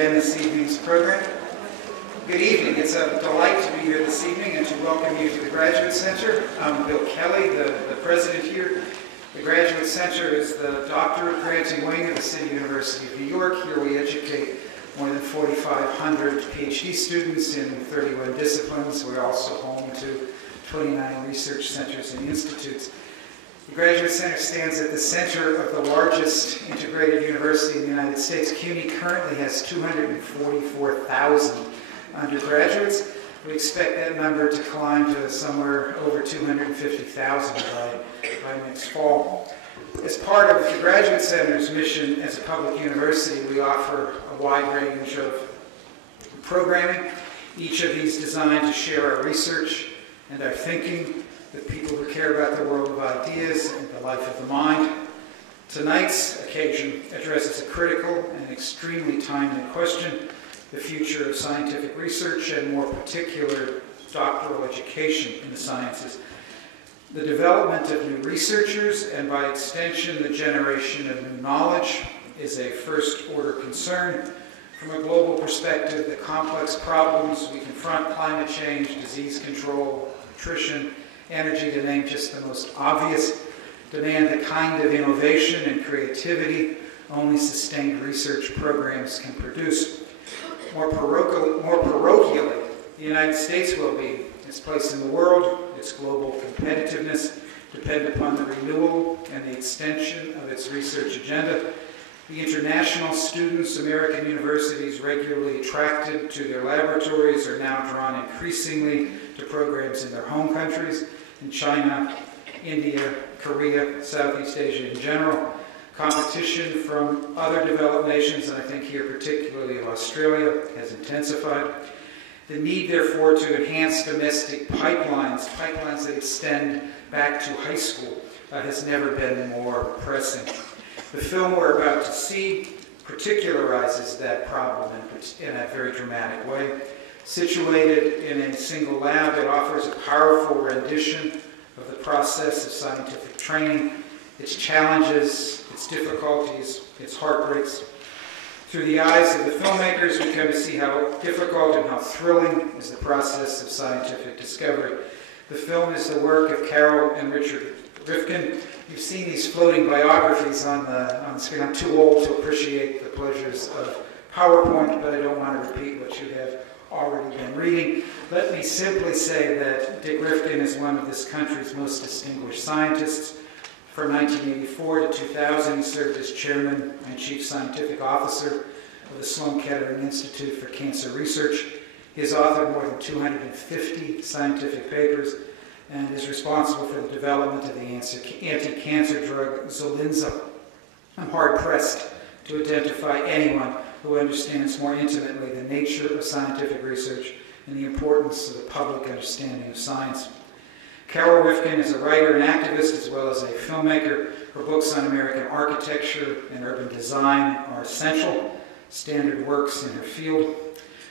begin this evening's program. Good evening. It's a delight to be here this evening and to welcome you to the Graduate Center. I'm Bill Kelly, the president here. The Graduate Center is the doctorate granting wing of the City University of New York. Here we educate more than 4,500 PhD students in 31 disciplines. We're also home to 29 research centers and institutes. The Graduate Center stands at the center of the largest integrated university in the United States. CUNY currently has 244,000 undergraduates. We expect that number to climb to somewhere over 250,000 by next fall. As part of the Graduate Center's mission as a public university, we offer a wide range of programming, each of these designed to share our research and our thinking with people who care about the world of ideas and the life of the mind. Tonight's occasion addresses a critical and extremely timely question: the future of scientific research and, more particular, doctoral education in the sciences. The development of new researchers, and by extension the generation of new knowledge, is a first-order concern. From a global perspective, the complex problems we confront, climate change, disease control, nutrition, energy, to name just the most obvious, demand the kind of innovation and creativity only sustained research programs can produce. More parochially, the United States will be. Its place in the world, its global competitiveness depend upon the renewal and the extension of its research agenda. The international students American universities regularly attracted to their laboratories are now drawn increasingly to programs in their home countries, in China, India, Korea, Southeast Asia in general. Competition from other developed nations, and I think here particularly of Australia, has intensified. The need, therefore, to enhance domestic pipelines that extend back to high school, has never been more pressing. The film we're about to see particularizes that problem in a very dramatic way. Situated in a single lab, it offers a powerful rendition of the process of scientific training, its challenges, its difficulties, its heartbreaks. Through the eyes of the filmmakers, we come to see how difficult and how thrilling is the process of scientific discovery. The film is the work of Carole and Richard Rifkind. You've seen these floating biographies on the screen. I'm too old to appreciate the pleasures of PowerPoint, but I don't want to repeat what you have already been reading. Let me simply say that Dick Rifkind is one of this country's most distinguished scientists. From 1984 to 2000, he served as chairman and chief scientific officer of the Sloan Kettering Institute for Cancer Research. He has authored more than 250 scientific papers and is responsible for the development of the anti-cancer drug Zolinza. I'm hard-pressed to identify anyone who understands more intimately the nature of scientific research and the importance of the public understanding of science. Carole Rifkind is a writer and activist as well as a filmmaker. Her books on American architecture and urban design are essential standard works in her field.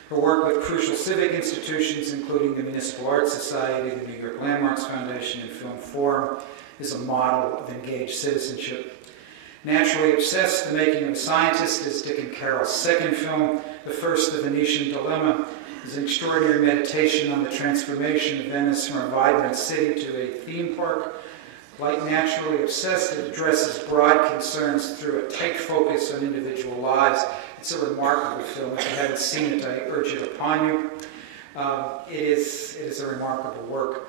Her work with crucial civic institutions, including the Municipal Arts Society, the New York Landmarks Foundation, and Film Forum, is a model of engaged citizenship. Naturally obsessed, The Making of a Scientist is Dick and Carole's second film. The first, The Venetian Dilemma, is an extraordinary meditation on the transformation of Venice from a vibrant city to a theme park. Like Naturally Obsessed, it addresses broad concerns through a tight focus on individual lives. It's a remarkable film. If you haven't seen it, I urge it upon you. It is a remarkable work.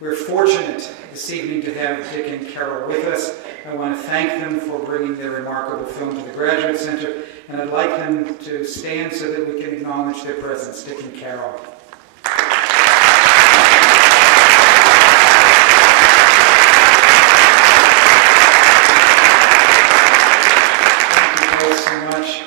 We're fortunate this evening to have Dick and Carole with us. I want to thank them for bringing their remarkable film to the Graduate Center, and I'd like them to stand so that we can acknowledge their presence. Dick and Carole. Thank you both so much.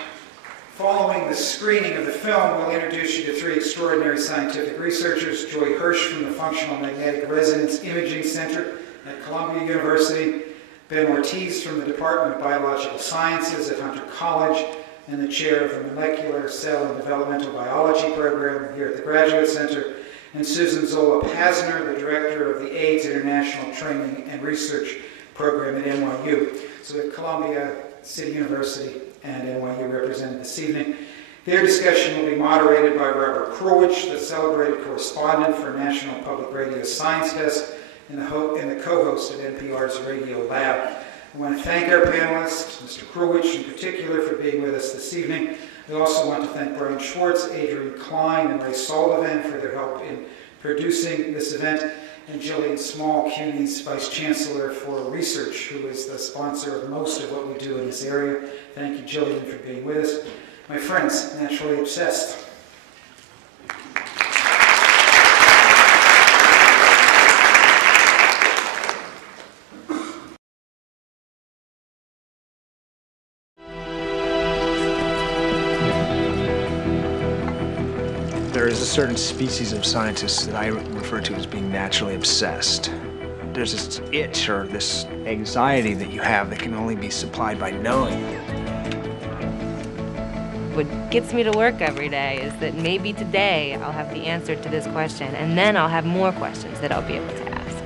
Following the screening of the film, we'll introduce you to three extraordinary scientific researchers: Joy Hirsch from the Functional Magnetic Resonance Imaging Center at Columbia University, Ben Ortiz from the Department of Biological Sciences at Hunter College, and the chair of the Molecular Cell and Developmental Biology program here at the Graduate Center, and Susan Zola-Pasner, the director of the AIDS International Training and Research program at NYU. So at Columbia City University and NYU represented this evening. Their discussion will be moderated by Robert Krulwich, the celebrated correspondent for National Public Radio's Science Desk and the co-host of NPR's Radio Lab. I want to thank our panelists, Mr. Krulwich in particular, for being with us this evening. We also want to thank Brian Schwartz, Adrian Klein, and Ray Sullivan for their help in producing this event, and Jillian Small, CUNY's Vice Chancellor for Research, who is the sponsor of most of what we do in this area. Thank you, Jillian, for being with us. My friends, naturally obsessed. There is a certain species of scientists that I refer to as being naturally obsessed. There's this itch or this anxiety that you have that can only be supplied by knowing. What gets me to work every day is that maybe today I'll have the answer to this question, and then I'll have more questions that I'll be able to ask.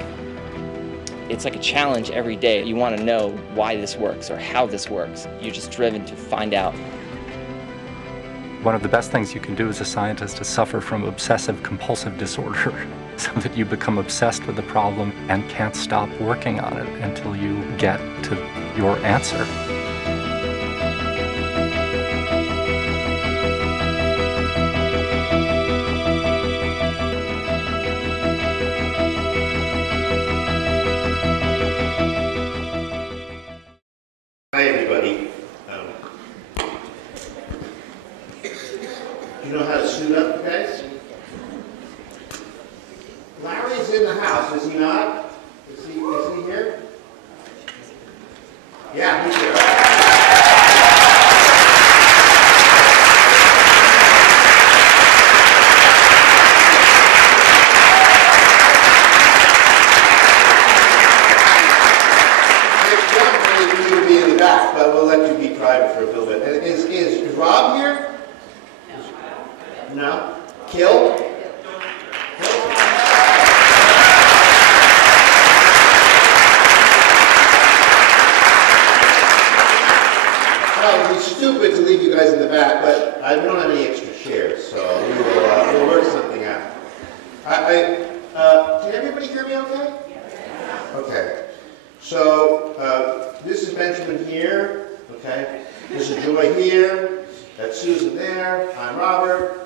It's like a challenge every day. You want to know why this works or how this works. You're just driven to find out. One of the best things you can do as a scientist is suffer from obsessive-compulsive disorder, so that you become obsessed with the problem and can't stop working on it until you get to your answer. Hi, everybody. You know how to suit up, you guys? Larry's in the house, is he not? Is he here? Yeah, he's here. But we'll let you be private for a little bit. Is Rob here? No. Kill? Well, it would be stupid to leave you guys in the back, but we don't have any extra chairs, so we'll work something out. Can everybody hear me okay? Okay. So, this is Benjamin here, okay? This is Joy here, that's Susan there, I'm Robert.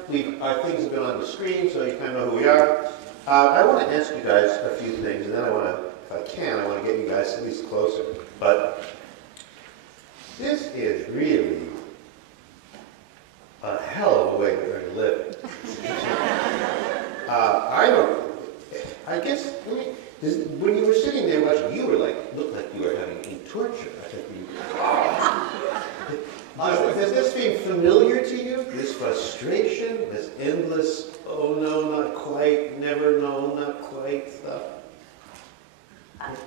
Our things have been on the screen, so you kind of know who we are. I want to ask you guys a few things, and then I want to, if I can, I want to get you guys at least closer. But this is really a hell of a way to earn a living. I guess, when you were sitting there watching, you were looked like you were having torture. I think does this seem familiar to you? This frustration, this endless, oh no, not quite, never no, not quite stuff? I'm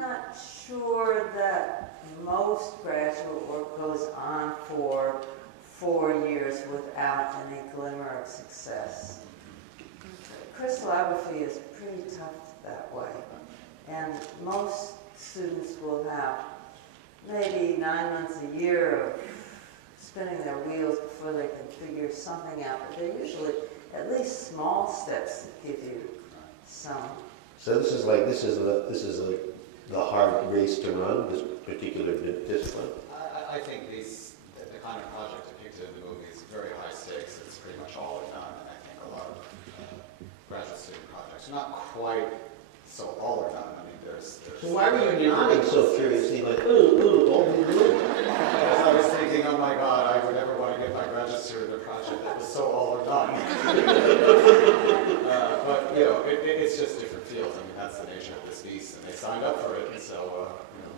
not sure that most graduate work goes on for 4 years without any glimmer of success. Crystallography is pretty tough that way, and most students will have maybe 9 months, a year of spinning their wheels before they can figure something out, but they're usually at least small steps that give you some. So this is the hard race to run, this particular discipline? I think the kind of project depicted in the movie is very high stakes. It's pretty much all or none, and I think a lot of graduate student projects are not quite so all or none. I mean, there's so why were you nodding so curiously, like, ooh, because I was thinking, oh my God, I would never want to get my graduate student a project that was so all or none. But, you know, it's just different fields. I mean, that's the nature of this beast, and they signed up for it, and so, you know.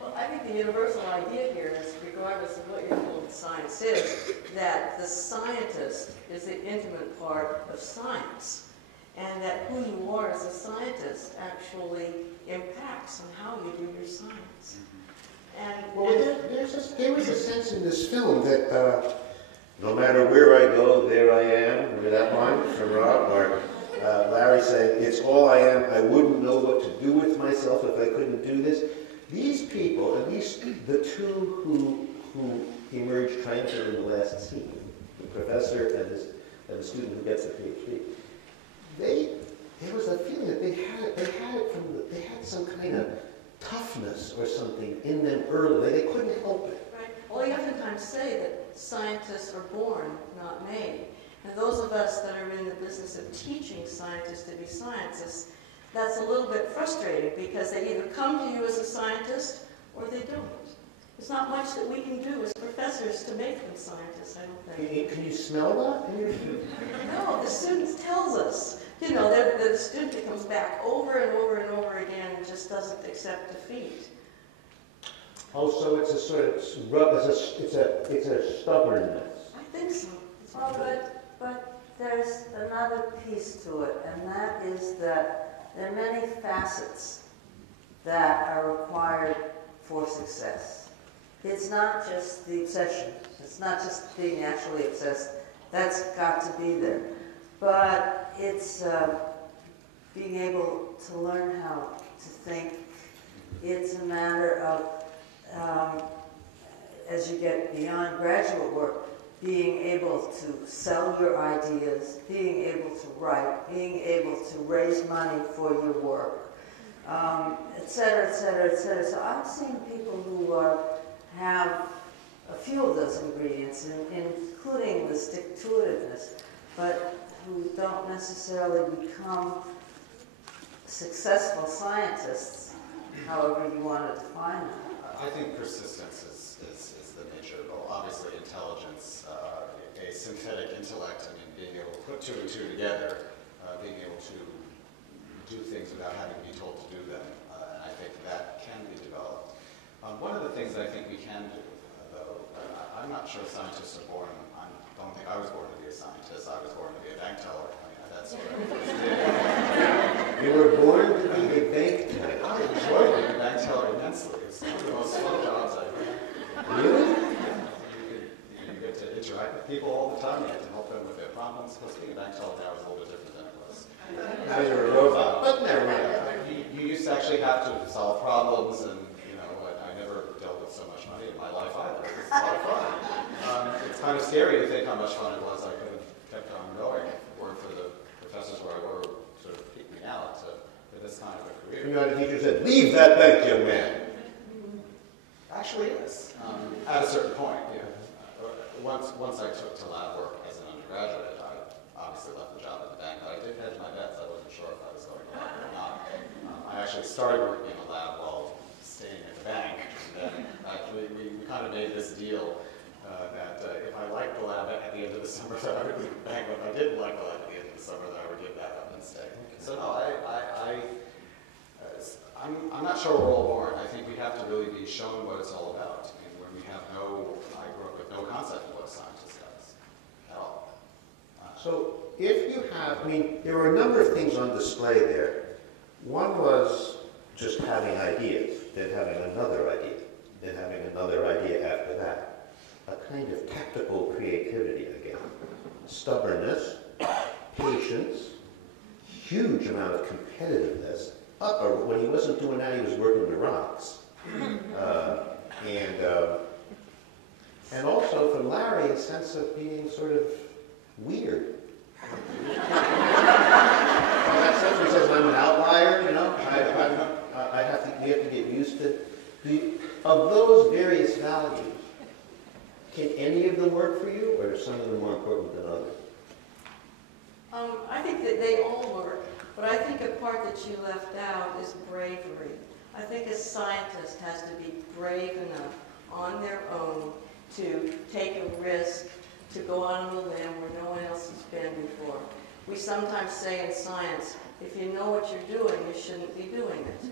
Well, I think the universal idea here is, regardless of what your field of science is, that the scientist is the intimate part of science, and that who you are as a scientist actually impacts on how you do your science. There was a sense in this film that no matter where I go, there I am. Remember that line from Rob, where Larry saying, "It's all I am. I wouldn't know what to do with myself if I couldn't do this." These people, at least the two who emerged triumphant in the last scene, professor and the student who gets a PhD, there was a feeling that they had some kind of toughness or something in them early. They couldn't help it. Right. Well, you oftentimes say that scientists are born, not made. And those of us that are in the business of teaching scientists to be scientists, that's a little bit frustrating because they either come to you as a scientist or they don't. There's not much that we can do as professors to make them scientists, I don't think. Can you smell that? No, the student tells us. You know, the student that comes back over and over and over again and just doesn't accept defeat. Oh, so it's a sort of it's a stubbornness. I think so. Oh, But there's another piece to it, and that is that there are many facets that are required for success. It's not just the obsession. It's not just being actually obsessed. That's got to be there. But it's being able to learn how to think. It's a matter of, as you get beyond graduate work, being able to sell your ideas, being able to write, being able to raise money for your work, et cetera, et cetera, et cetera. So I've seen people who have a few of those ingredients, including the stick-to-itiveness, but who don't necessarily become successful scientists, however you want to define them. I think persistence is the major goal. Obviously, intelligence, a synthetic intellect, I mean, being able to put two and two together, being able to do things without having to be told to do them, and I think that can be developed. One of the things that I think we can do, though, I'm not sure scientists are born. I don't think I was born to be a scientist. I was born to be a bank teller. I mean, that's what I first did. You were born to be a bank teller. I enjoyed being a bank teller immensely. It's one of the most fun jobs I've had. Really? You get to interact with people all the time. You get to help them with their problems. Because being a bank teller now is a little bit different than it was. Now you're a robot, but never mind. You used to actually have to solve problems, and I never dealt with so much money in my life either. It was a lot of fun. It's kind of scary to think how much fun it was. I could have kept on going if it weren't for the professors where I were sort of peeked me out for this kind of a career. You had a teacher said, "Leave that bank, young man." Actually, yes. At a certain point, yeah. Once I took to lab work as an undergraduate, I obviously left the job at the bank, but I did hedge my bets. I wasn't sure if I was going to lab or not. I actually started working in a lab while staying at the bank. And then we kind of made this deal that if I liked the lab at the end of the summer, that I would leave the bank. But if I didn't like the lab at the end of the summer, that I would give that up and stay. So no, I'm not sure we're all born. I think we have to really be shown what it's all about. And when we have I grew up with no concept of what a scientist does at all. So if you have, there were a number of things on display there. One was just having ideas, then having another idea, then having another idea after that. A kind of tactical creativity again. Stubbornness, patience, huge amount of competitiveness. When he wasn't doing that, he was working the rocks. And also from Larry, a sense of being sort of weird. Well, that sense he says I'm an outlier, we have to get used to. Of those various values, can any of them work for you, or are some of them more important than others? I think that they all work, but I think a part that you left out is bravery. I think a scientist has to be brave enough on their own to take a risk, to go on a limb where no one else has been before. We sometimes say in science, if you know what you're doing, you shouldn't be doing it.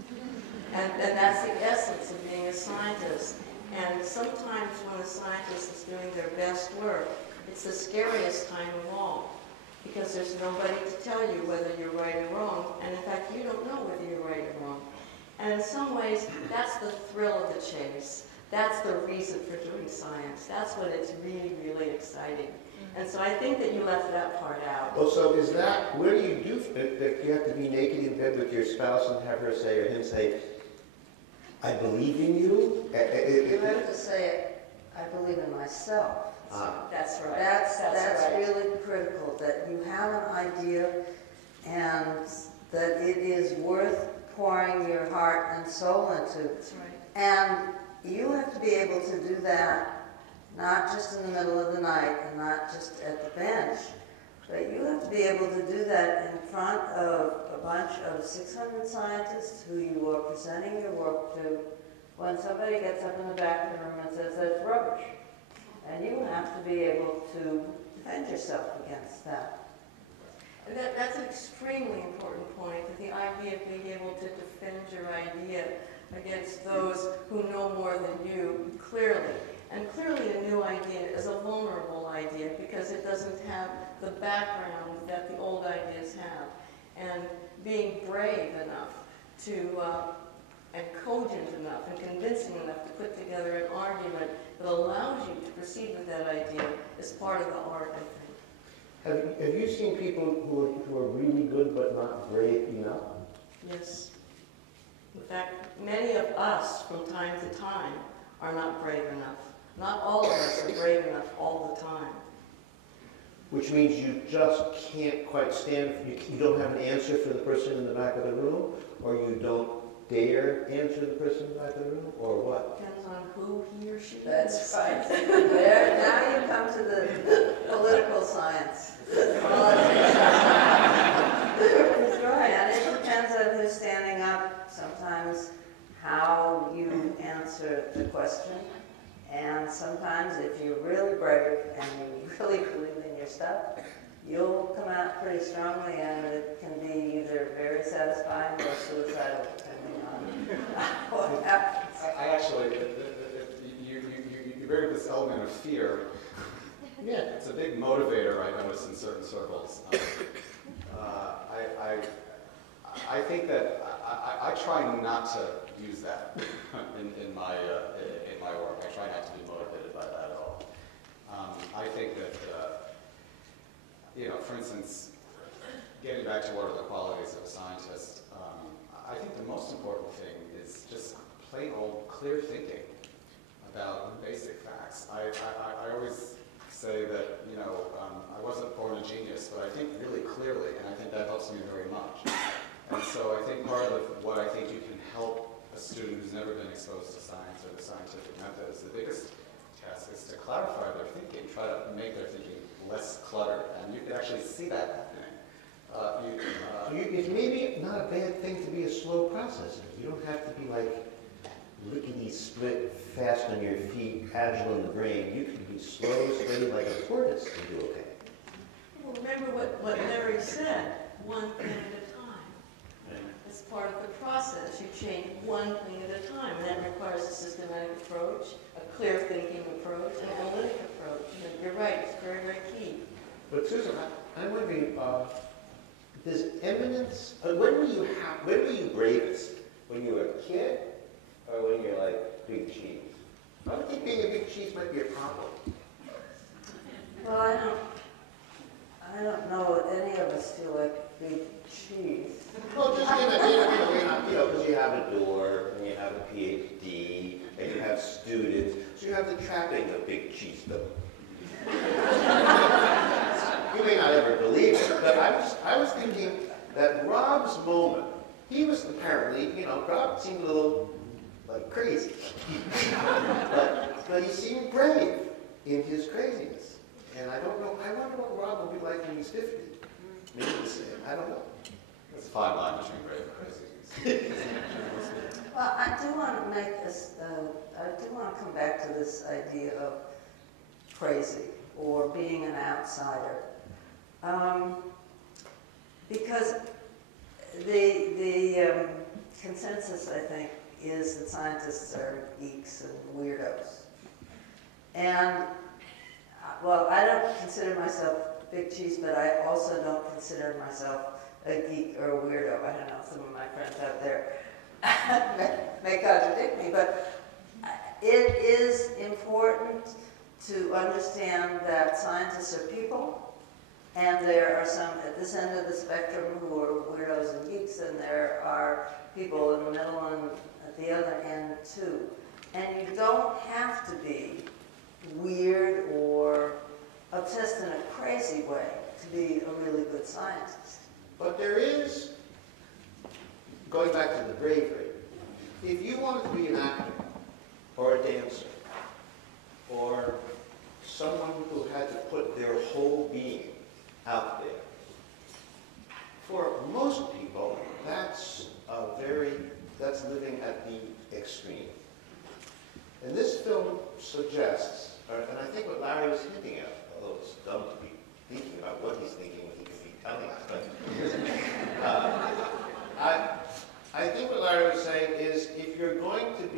And that's the essence of being a scientist. And sometimes when a scientist is doing their best work, it's the scariest time of all, because there's nobody to tell you whether you're right or wrong, and in fact, you don't know whether you're right or wrong. And in some ways, that's the thrill of the chase. That's the reason for doing science. That's when it's really, really exciting. And so I think that you left that part out. Well, so is that, where do you do that? You have to be naked in bed with your spouse and have her say, or him say, I believe in you? You have to say, I believe in myself. That's right. That's right. Really critical, that you have an idea and that it is worth pouring your heart and soul into. That's right. And you have to be able to do that, not just in the middle of the night and not just at the bench, but you have to be able to do that in front of a bunch of 600 scientists who you are presenting your work to when somebody gets up in the back of the room and says, that's rubbish. And you have to be able to defend yourself against that. That's an extremely important point, that the idea of being able to defend your idea against those who know more than you clearly. And clearly a new idea is a vulnerable idea because it doesn't have the background that the old ideas have. And being brave enough to, and cogent enough and convincing enough to put together an argument that allows you to proceed with that idea is part of the art, I think. Have you seen people who are really good but not brave enough? Yes. In fact, many of us from time to time are not brave enough. Not all of us are brave enough all the time. Which means you just can't quite stand, you don't have an answer for the person in the back of the room, or you don't dare answer the person in the back of the room, or what? Depends on who he or she is. That's right. There, now you come to the political science. Politics. That's right. And it depends on who's standing up, sometimes how you answer the question. And sometimes if you're really brave and you really believe in your stuff, you'll come out pretty strongly, and it can be either very satisfying or suicidal, depending on what happens. I actually, you bring this element of fear. Yeah, it's a big motivator, I notice, in certain circles. I think that I try not to use that in my work. I try not to be motivated by that at all. I think that, for instance, getting back to what are the qualities of a scientist, I think the most important thing is just plain old clear thinking about basic facts. I always say that, I wasn't born a genius, but I think really clearly, and I think that helps me very much. And so I think part of what I think you can help a student who's never been exposed to science or the scientific method is the biggest task is to clarify their thinking, try to make their thinking less cluttered, and you can actually see that happening. It's maybe not a bad thing to be a slow processor. You don't have to be like lickety-split, fast on your feet, agile in the brain. You can be slow, steady like a tortoise and do okay. Well, remember what Larry said, one thing at a time. It's part of the process. You change one thing at a time, and that requires a systematic approach, a clear thinking approach, an analytic approach. And you're right, it's very, very key. But Susan, I'm wondering, does eminence, when were you bravest? When you were a kid, or when you're like big cheese? I would think being a big cheese might be a problem. Well, I don't know that any of us feel like big cheese. Well, just because you have a door, and you have a PhD, and you have students, so you have the trapping of big cheese, though. You may not ever believe it, but I was thinking that Rob's moment, he was apparently, Rob seemed a little like crazy, but he seemed brave in his craziness. And I don't know, I wonder what Rob will be like when he's 50. Maybe the same, I don't know. There's a fine line between brave and crazy. Well, I do want to make this, I do want to come back to this idea of crazy or being an outsider. Because the consensus, I think, is that scientists are geeks and weirdos. And, well, I don't consider myself big cheese, but I also don't consider myself a geek or a weirdo. I don't know, some of my friends out there may contradict me, but it is important to understand that scientists are people, and there are some at this end of the spectrum who are weirdos and geeks, and there are people in the middle and at the other end too. And you don't have to be weird or obsessed in a crazy way to be a really good scientist. But there is, going back to the bravery, if you wanted to be an actor or a dancer or someone who had to put their whole being out there, for most people, that's living at the extreme. And this film suggests, and I think what Larry was hinting at, although it's dumb to be thinking about what he's thinking when he could be telling us, but I think what Larry was saying is if you're going to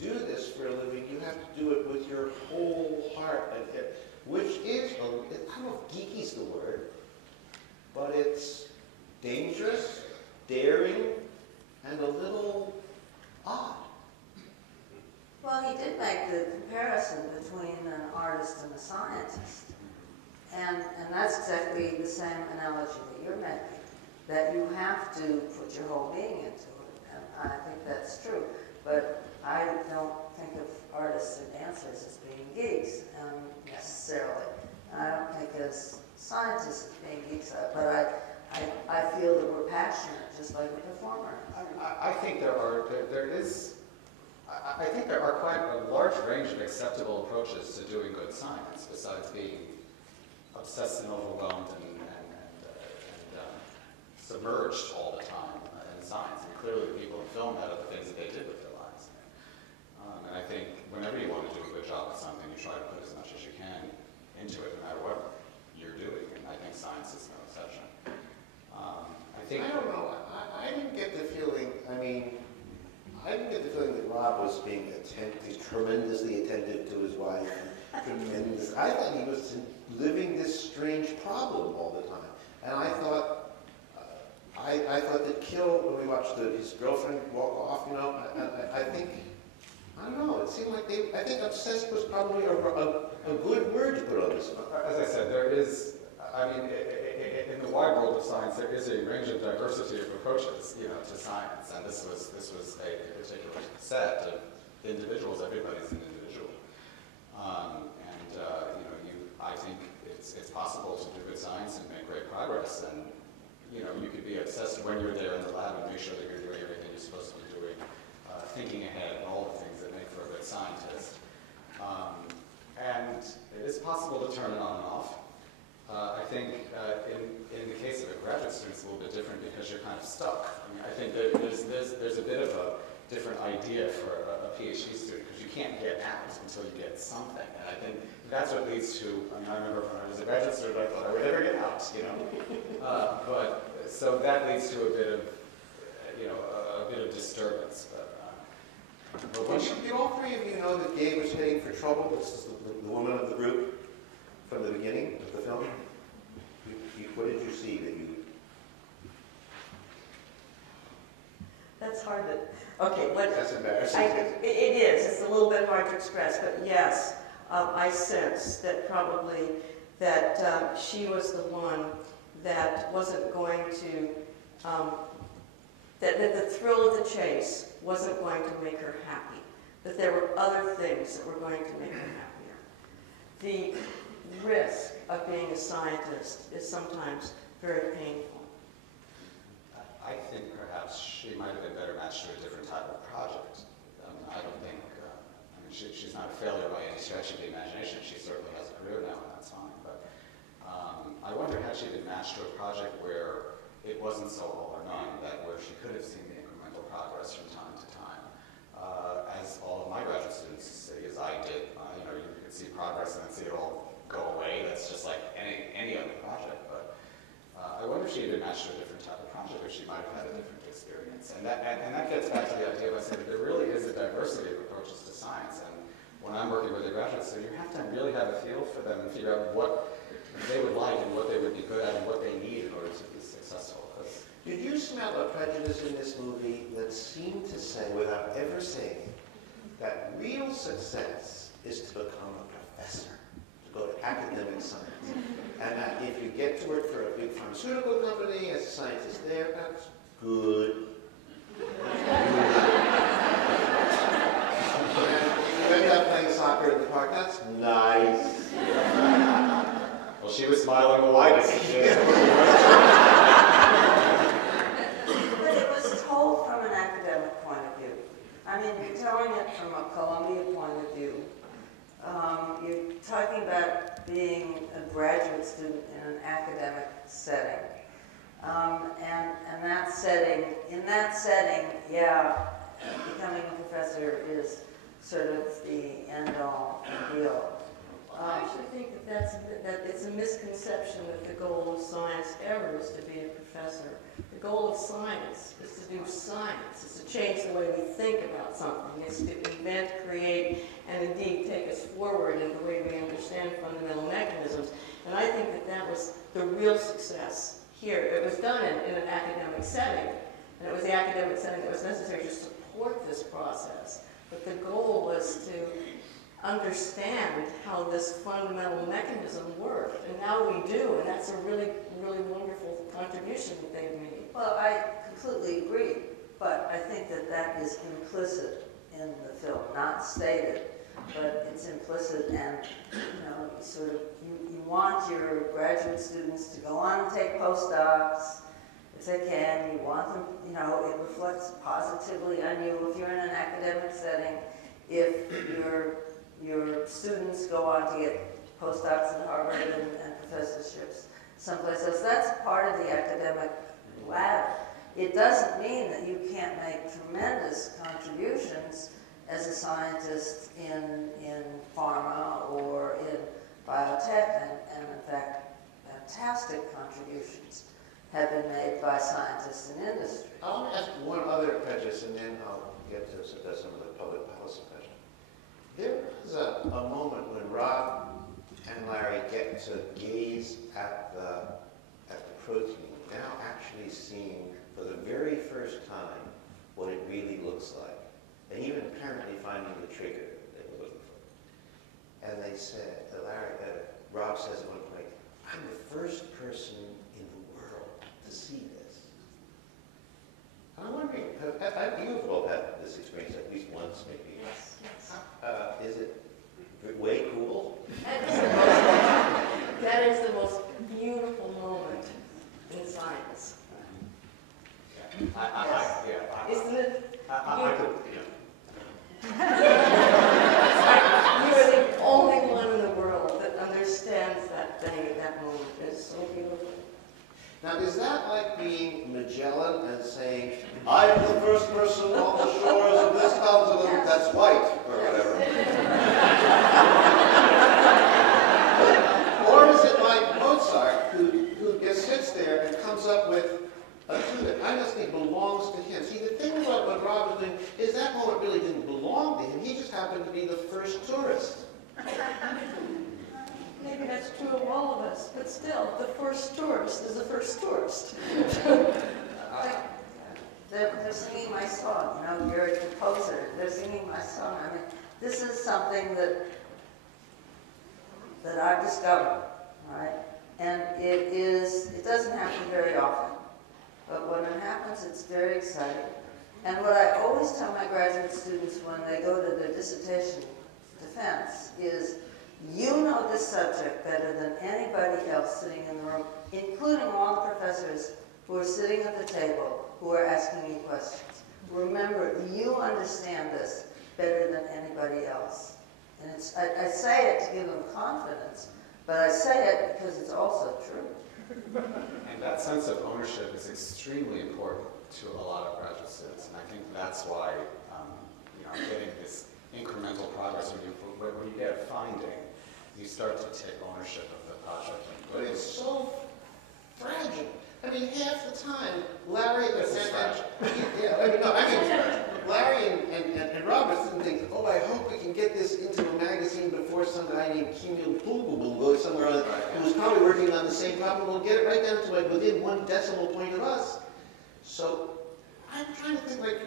do this for a living, you have to do it with your whole heart, which is, I don't know if geeky's the word, but it's dangerous, daring, and a little odd. Well, he did make the comparison between an artist and a scientist. And that's exactly the same analogy that you're making, that you have to put your whole being into it. And I think that's true. But I don't think of artists and dancers as being geeks necessarily. I don't think as scientists as being geeks, but I feel that we're passionate, just like a performer. I think there are quite a large range of acceptable approaches to doing good science, besides being obsessed and overwhelmed and submerged all the time in science. And clearly the people in film had other things that they did with their lives. And I think whenever you want to do a good job at something, you try to put as much as you can into it, no matter what you're doing. And I think science is no exception. I don't know. I didn't get the feeling, I didn't get the feeling that Rob was being tremendously attentive to his wife. I thought he was living this strange problem all the time. And I thought that Kill, when we watched his girlfriend walk off, I think, I don't know, it seemed like I think obsessed was probably a good word to put on this one. As I said, there is, in the wide world of science, there is a range of diversity of approaches, to science, and this was a particular set of individuals. Everybody's an individual, I think it's possible to do good science and make great progress, and you could be obsessed when you're there in the lab and make sure that you're doing everything you're supposed to be doing, thinking ahead, and all the things that make for a good scientist. And it is possible to turn it on and off. I think in the case of a graduate student, it's a little bit different because you're kind of stuck. I think that there's a bit of a different idea for a PhD student because you can't get out until you get something. And I think that's what leads to, I remember when I was a graduate student, I thought I would never get out, so that leads to a bit of, a bit of disturbance. Do all three of you know that Gabe was heading for trouble? This is the woman of the group from the beginning of the film. What did you see that you... That's hard to... Okay, That's embarrassing. It is. It's a little bit hard to express, but yes, I sense that probably that she was the one that wasn't going to... that the thrill of the chase wasn't going to make her happy. That there were other things that were going to make her happier. The risk of being a scientist is sometimes very painful. I think perhaps she might have been better matched to a different type of project. I don't think, she's not a failure by any stretch of the imagination. She certainly has a career now, and that's fine. But I wonder had she been matched to a project where it wasn't so all or none, where she could have seen the incremental progress from time to time. As all of my graduate students say, as I did, you could see progress and then see it all go away. That's just like any other project. But I wonder if she had been matched to a different type of project, or she might have had a different experience. And that gets back to the idea of I said that there really is a diversity of approaches to science. And when I'm working with a graduate student, you have to really have a feel for them and figure out what they would like and what they would be good at and what they need in order to be successful. Did you smell a prejudice in this movie that seemed to say, without ever saying it, that real success is to become a professor, to go to academic science, and that if you get to work for a big pharmaceutical company as a scientist there, that's good. And you end up playing soccer in the park. That's nice. Well, she was smiling the widest. But it was told from an academic point of view. I mean, you're telling it from a Columbia point of view. You're talking about being a graduate student in an academic setting. And that setting, in that setting, yeah, becoming a professor is sort of the end-all deal. I actually think that it's a misconception that the goal of science ever is to be a professor. The goal of science is to do science. It's to change the way we think about something. It's to invent, create, and indeed take us forward in the way we understand fundamental mechanisms. And I think that that was the real success here. It was done in an academic setting, and it was the academic setting that was necessary to support this process. But the goal was to understand how this fundamental mechanism worked, and now we do, and that's a really, really wonderful contribution that they've made. Well, I completely agree, but I think that that is implicit in the film, not stated, but it's implicit, and sort of you want your graduate students to go on and take postdocs if they can. You want them, it reflects positively on you if you're in an academic setting. If your students go on to get postdocs at Harvard and professorships someplace else, that's part of the academic ladder. It doesn't mean that you can't make tremendous contributions as a scientist in pharma or in biotech, and in fact, fantastic contributions have been made by scientists in industry. I want to ask one other prejudice, and then I'll get to some of the public policy questions. There was a moment when Rob and Larry get to gaze at the protein, now actually seeing for the very first time what it really looks like, and even apparently finding the trigger they were looking for. And they said, Rob says at one point, "I'm the first person in the world to see this." And I'm wondering, you've all had this experience at least once, maybe. Yes. Is it way cool? That is the most beautiful moment in science. Isn't it? You are the only one in the world that understands that thing at that moment. It's so beautiful. Now, is that like being Magellan and saying, "I am the first person on the shores of this continent that's white," or whatever? Or is it like Mozart, who just sits there and comes up with a tune that I just think belongs to him? See, the thing about what Rob was doing is that moment really didn't belong to him. He just happened to be the first tourist. Maybe that's true of all of us, but still, the first tourist is the first tourist. They're singing my song, you're a composer. They're singing my song. I mean, this is something that I've discovered, right? And it doesn't happen very often, but when it happens, it's very exciting. And what I always tell my graduate students when they go to their dissertation defense is, you know this subject better than anybody else sitting in the room, including all the professors who are sitting at the table who are asking you questions. Remember, you understand this better than anybody else. And I say it to give them confidence, but I say it because it's also true. And that sense of ownership is extremely important to a lot of graduate students, and I think that's why getting this incremental progress, when you get a finding, you start to take ownership of the project. But it's so fragile. I mean, half the time, Larry Larry and Robertson think, "Oh, I hope we can get this into a magazine before some guy named Kim Il-Pul goes somewhere else, who's probably working on the same problem. We'll get it right down to within 1 decimal point of us." So I'm trying to think,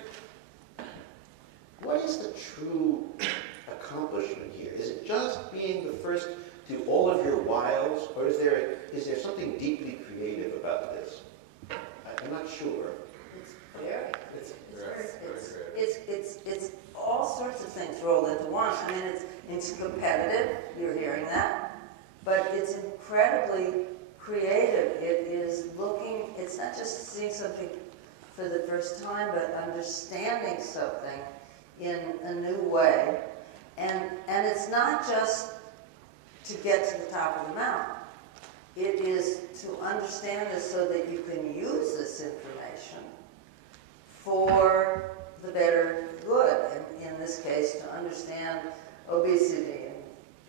what is the true accomplishment here? Is it just being the first to all of your wiles, or is there something deeply creative about this? I'm not sure. It's all sorts of things rolled into one. I mean, it's repetitive, you're hearing that, but it's incredibly creative. It is looking, it's not just seeing something for the first time, but understanding something in a new way. And it's not just to get to the top of the mountain. It is to understand this so that you can use this information for the better good. And in this case, to understand obesity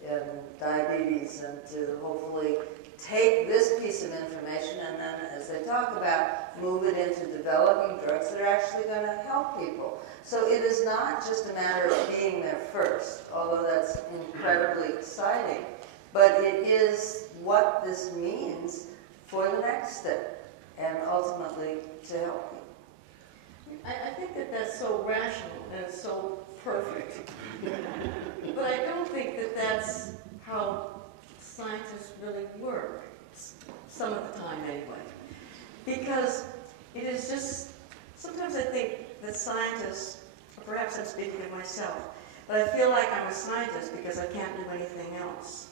and diabetes, and to hopefully take this piece of information and then, as they talk about, move it into developing drugs that are actually going to help people. So it is not just a matter of being there first, although that's incredibly exciting, but it is what this means for the next step and ultimately to help people. I think that that's so rational and so perfect. But I don't think that that's how scientists really work, some of the time anyway. Because it is just, sometimes I think that scientists, or perhaps I'm speaking of myself, but I feel like I'm a scientist because I can't do anything else.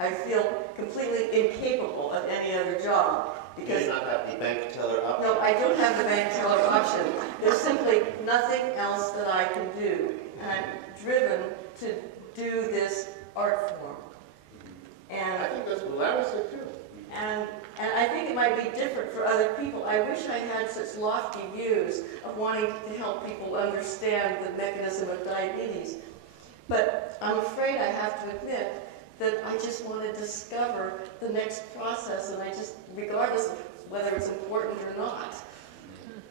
I feel completely incapable of any other job. Because you do not have the bank teller option? No, I don't have the bank teller option. There's simply nothing else that I can do. And I'm driven to do this art form. And I think that's what Larry said too. And I think it might be different for other people. I wish I had such lofty views of wanting to help people understand the mechanism of diabetes. But I'm afraid I have to admit that I just want to discover the next process, and I just, regardless of whether it's important or not.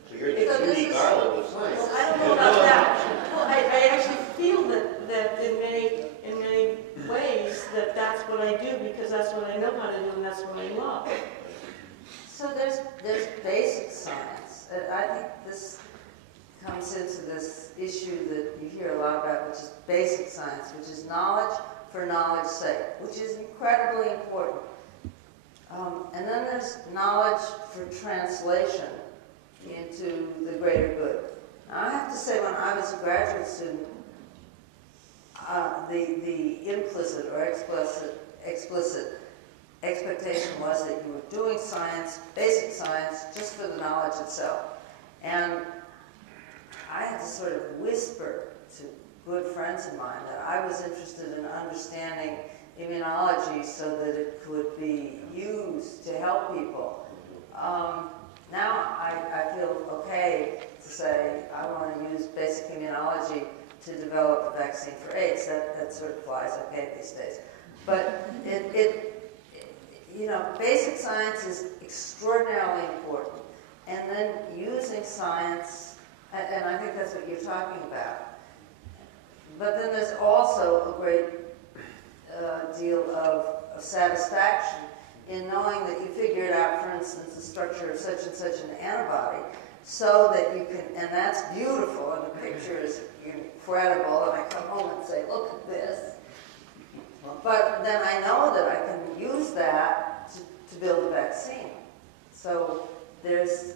So you're the Judy Garland of science. Well, I don't know about that. Well, I actually feel that in many ways that's what I do, because that's what I know how to do and that's what I love. So there's basic science. I think this comes into this issue that you hear a lot about, which is basic science, which is knowledge for knowledge's sake, which is incredibly important. And then there's knowledge for translation into the greater good. Now, I have to say, when I was a graduate student, the implicit or explicit expectation was that you were doing science, basic science, just for the knowledge itself. And I had to sort of whisper to good friends of mine that I was interested in understanding immunology so that it could be used to help people. Now I feel okay to say I want to use basic immunology to develop a vaccine for AIDS. That sort of flies okay these days. But you know, basic science is extraordinarily important. And then using science, and I think that's what you're talking about. But then there's also a great deal of satisfaction in knowing that you figured out, for instance, the structure of such and such an antibody, so that you can, and that's beautiful, and the picture is incredible, and I come home and say, look at this. But then I know that I can use that to build a vaccine. So there's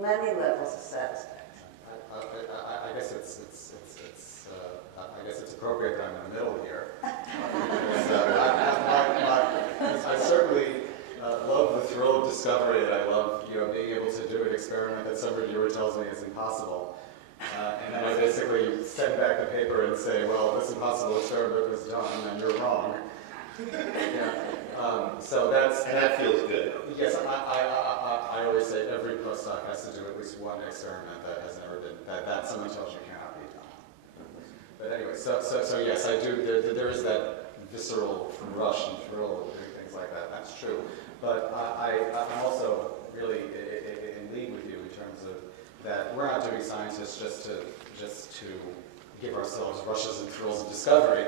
many levels of satisfaction. I guess it's appropriate that I'm in the middle here. I certainly love the thrill of discovery. I love, being able to do an experiment that some reviewer tells me is impossible. And then I basically send back the paper and say, well, this impossible experiment was done, and you're wrong. So that's... And that feels good. Yes, I always say every postdoc has to do at least one experiment that has never been, that someone tells you cannot be done. But anyway, so yes, I do, there is that visceral rush and thrill of doing things like that. That's true. But I'm also really in league with you in terms of that we're not doing scientists just to give ourselves rushes and thrills of discovery.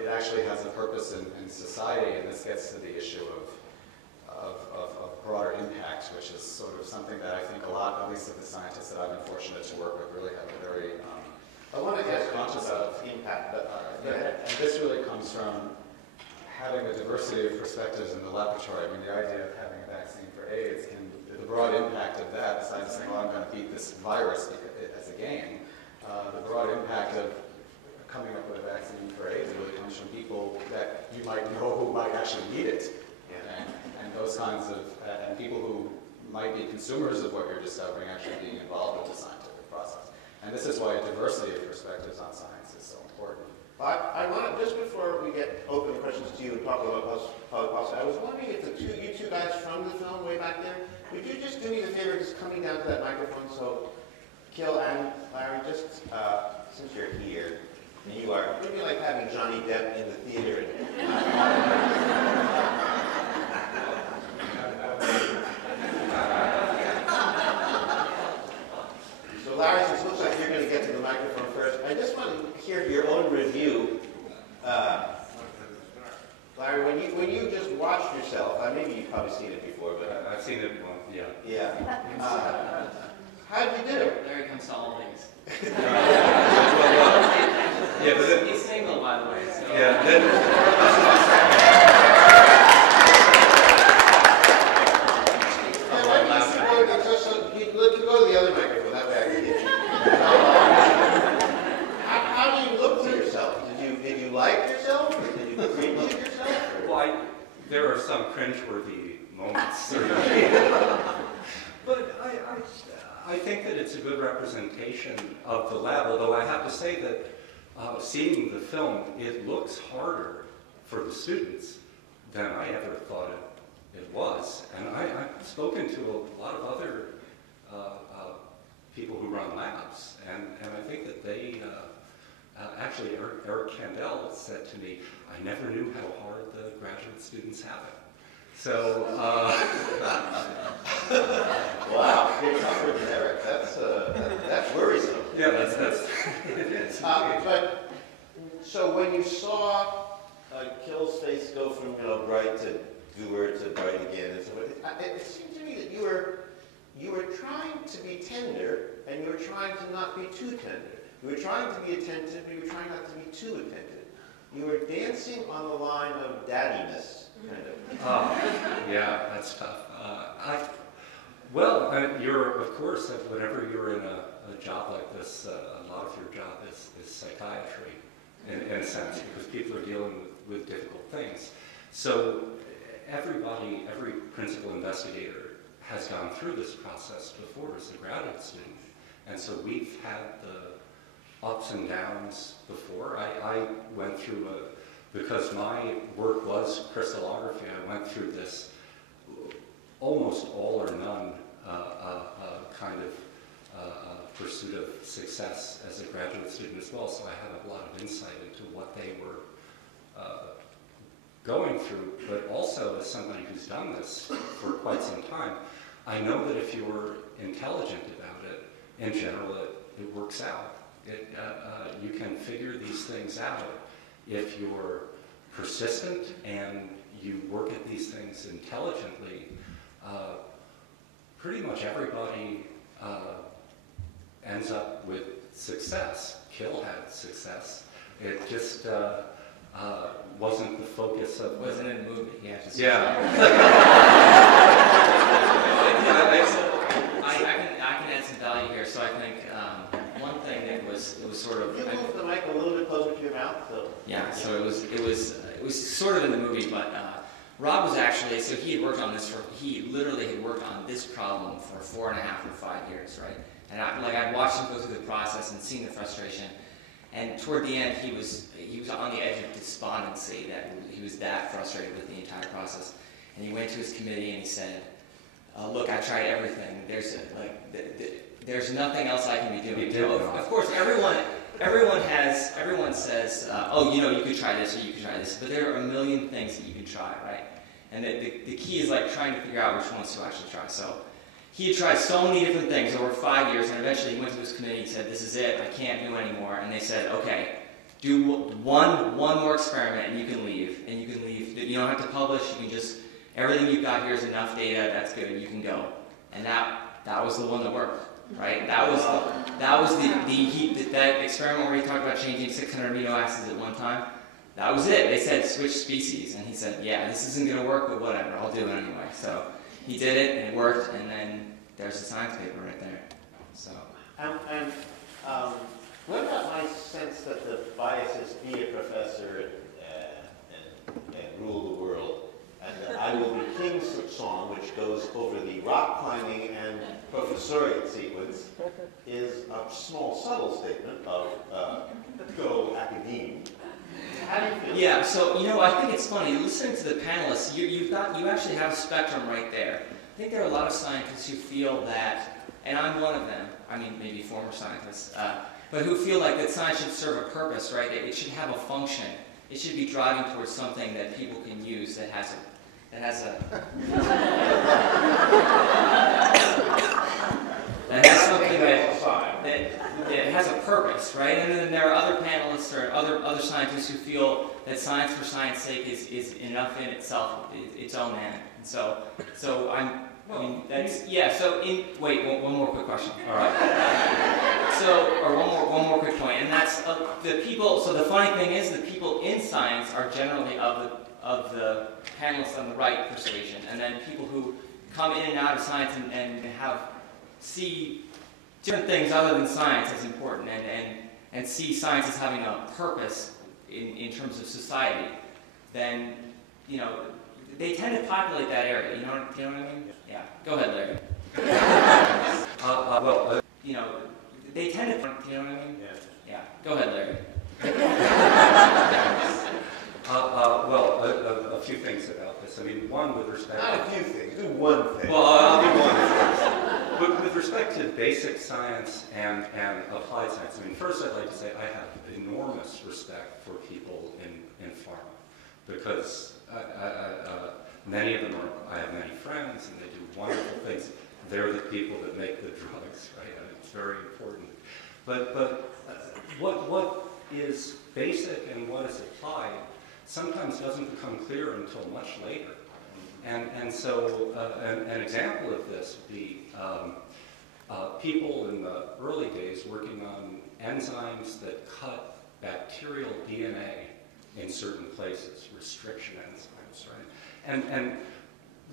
It actually has a purpose in society, and this gets to the issue of broader impact, which is sort of something that I think a lot, at least of the scientists that I've been fortunate to work with, really have a very conscious of impact. And this really comes from having a diversity of perspectives in the laboratory. I mean, the idea of having a vaccine for AIDS, the broad impact of that, besides saying, well, I'm going to beat this virus as a game, the broad impact of coming up with a vaccine for AIDS really comes from people that you might know who might actually need it. And those kinds of, and people who might be consumers of what you're discovering actually being involved with the scientific process. And this is why a diversity of perspectives on science is so important. I want to, just before we get open questions to you and talk about public policy, I was wondering if you two guys from the film way back there, would you just do me the favor of just coming down to that microphone? So, Kil and Larry, just since you're here, and you are, it would be like having Johnny Depp in the theater. So Larry, since it looks like you're going to get to the microphone first, I just want to hear your own review. Larry, when you just watched yourself, maybe you've probably seen it before, but I've seen it once, yeah. Yeah. How did you do? Larry comes to all things. Yeah, but he's single, by the way. So. Yeah. Go to the other microphone. That way I can get you. How do you look to yourself? Did you like yourself? Or did you cringe at yourself? Well, there are some cringeworthy moments, certainly. But I think that it's a good representation of the lab, although I have to say that seeing the film, it looks harder for the students than I ever thought it was. And I've spoken to a lot of other people who run labs, and I think that they, actually Eric Kandel said to me, I never knew how hard the graduate students have it. So, wow, you're tougher than Eric. That's worrisome. Yeah, that's it is. But so when you saw Kil's face go from bright to doer to bright again, and so it seemed to me that you were trying to be tender, and you were trying to not be too tender. You were trying to be attentive, but you were trying not to be too attentive. You were dancing on the line of daddiness, kind of. Oh, yeah, that's tough. You're, of course, whenever you're in a job like this, a lot of your job is psychiatry, in a sense, because people are dealing with difficult things. So every principal investigator has gone through this process before as a graduate student. And so we've had the ups and downs before. I went through because my work was crystallography, I went through this almost all or none kind of pursuit of success as a graduate student as well, so I have a lot of insight into what they were going through, but also as somebody who's done this for quite some time, I know that if you're intelligent about it, in general, it works out. You can figure these things out if you're persistent and you work at these things intelligently. Pretty much everybody ends up with success. Kil had success. It just wasn't the focus of... Wasn't in the movie, yeah. I can add some value here. So I think one thing that was sort of... You move the mic a little bit closer to your mouth. So. Yeah, so it was sort of in the movie, but Rob was actually, so he had worked on this he literally had worked on this problem for 4.5 or 5 years, right? And I'd watched him go through the process and seen the frustration. And toward the end, he was on the edge of despondency, that he was that frustrated with the entire process. And he went to his committee and he said, look, I tried everything. There's nothing else I can be doing. Of course, everyone says, oh, you could try this or you could try this, but there are a million things that you can try, right? And the key is trying to figure out which ones to actually try. So he had tried so many different things over 5 years, and eventually he went to his committee and said, this is it, I can't do anymore. And they said, okay, do one more experiment and you can leave. And you can leave. You don't have to publish, you can just, everything you've got here is enough data, that's good, you can go. And that was the one that worked. Right? That was that experiment where he talked about changing 600 amino acids at one time. That was it. They said switch species, and he said, "Yeah, this isn't going to work, but whatever, I'll do it anyway." So he did it, and it worked, and then there's the science paper right there. So. What about my sense that the bias is be a professor and rule the world, and that I Will Be King song, which goes over the rock climbing and professoriate sequence, is a small, subtle statement of go academe. How do you feel? Yeah, so, you know, I think it's funny, listening to the panelists, you actually have a spectrum right there. I think there are a lot of scientists who feel that, and I'm one of them, I mean, maybe former scientists, but who feel like that science should serve a purpose, right? It should have a function. It should be driving towards something that people can use that has something that has a purpose, right? And then there are other panelists or other scientists who feel that science for science sake is enough in itself, its own end. And so one more quick question. All right. One more quick point, and that's the people. So the funny thing is, the people in science are generally of the panelists on the right persuasion, and then people who come in and out of science and see different things other than science as important, and see science as having a purpose in terms of society, then, you know, they tend to populate that area. You know what I mean? Yeah. Go ahead, Larry. You know, they tend to. You know what I mean? Yeah. Go ahead, Larry. A few things about this. I mean, one with respect. Not a few things. Do one thing. Well, I'll do one first. But with respect to basic science and applied science, I mean, first I'd like to say I have enormous respect for people in pharma, because many of them I have many friends, and they do wonderful things. They're the people that make the drugs, right? And it's very important. But what is basic and what is applied sometimes doesn't become clear until much later. And so an example of this would be people in the early days working on enzymes that cut bacterial DNA in certain places, restriction enzymes, right? And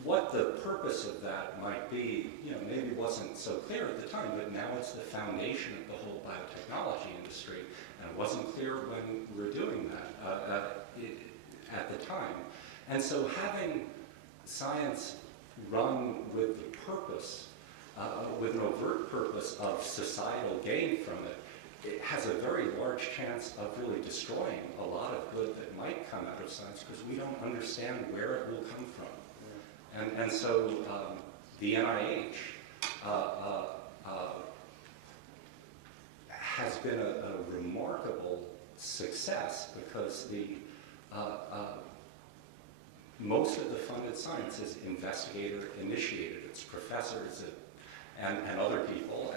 what the purpose of that might be, you know, maybe wasn't so clear at the time, but now it's the foundation of the whole biotechnology industry, and it wasn't clear when we were doing that at the time. And so having science run with the purpose, with an overt purpose of societal gain from it, it has a very large chance of really destroying a lot of good that might come out of science, because we don't understand where it will come from. And so the NIH has been a remarkable success, because most of the funded science is investigator-initiated. It's professors and other people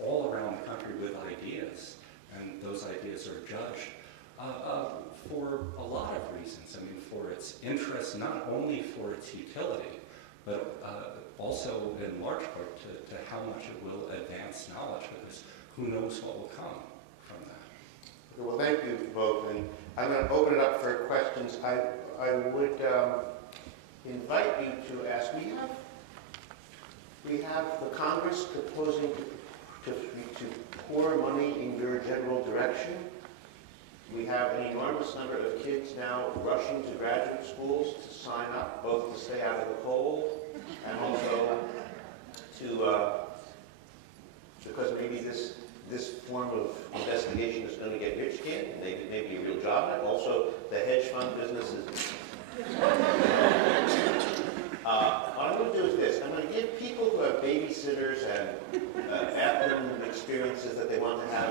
all around the country with ideas, and those ideas are judged for a lot of reasons. I mean, for its interest, not only for its utility, but also in large part to how much it will advance knowledge, because who knows what will come from that. Well, thank you both, and I'm going to open it up for questions. I would invite you to ask. We have the Congress proposing to pour money in your general direction. We have an enormous number of kids now rushing to graduate schools to sign up, both to stay out of the cold and also because maybe this form of investigation is going to get rich kid, and maybe a real job in it. Also, the hedge fund business is. What I'm going to do is this. I'm going to give people who have babysitters and afternoon experiences that they want to have a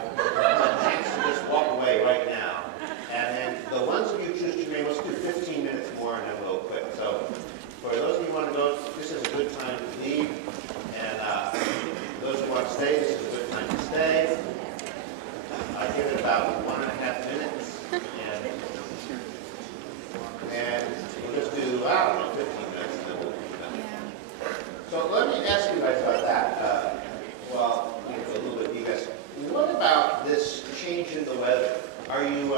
chance to just walk away right now. And then the ones of you who choose to remain, let's do 15 minutes more and then we'll quit. So for those of you who want to go, this is a good time to leave. And those who want to stay, this is a good time to stay. I give it about 1.5 minutes. And we'll just do, I don't know, 15 minutes and then we'll be done. So let me ask you guys about that. Well, we have a little bit of you guys. What about this change in the weather? Are you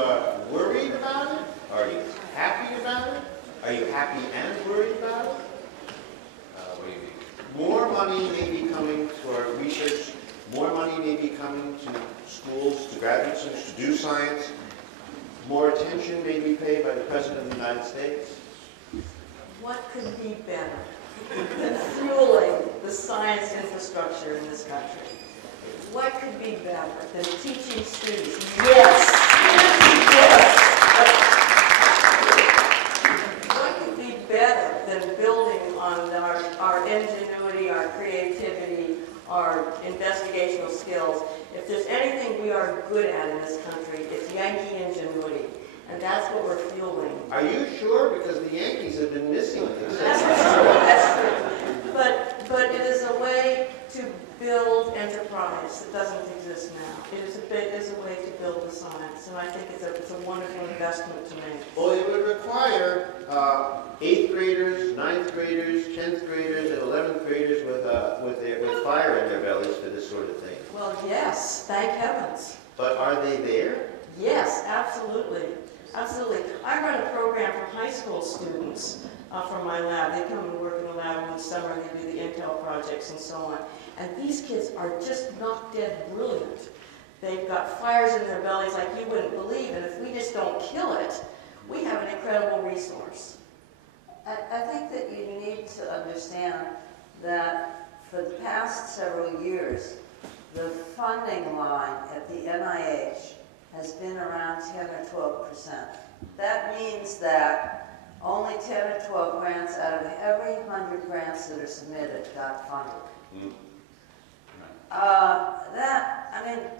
worried about it? Are you happy about it? Are you happy and worried about it? What do you mean? More money may be coming for research more money may be coming to schools, to graduate students to do science. More attention may be paid by the President of the United States. What could be better than fueling the science infrastructure in this country? What could be better than teaching students? Yes! Yes! What could be better than building on our ingenuity, our creativity, our investigational skills? If there's anything we are good at in this country, it's Yankee ingenuity. And that's what we're fueling. Are you sure? Because the Yankees have been missing this. That's true. That's true. But it is a way to build enterprise that doesn't exist now. It is a way to build the science, and I think it's a wonderful investment to make. Well, it would require 8th graders, 9th graders, 10th graders, and 11th graders with fire in their bellies for this sort of thing. Well, yes, thank heavens. But are they there? Yes, absolutely. Absolutely. I run a program for high school students from my lab. They come and work in the lab in the summer. They do the Intel projects and so on. And these kids are just not dead brilliant. They've got fires in their bellies like you wouldn't believe. And if we just don't kill it, we have an incredible resource. I think that you need to understand that for the past several years, the funding line at the NIH has been around 10 or 12%. That means that only 10 or 12 grants out of every 100 grants that are submitted got funded. Mm.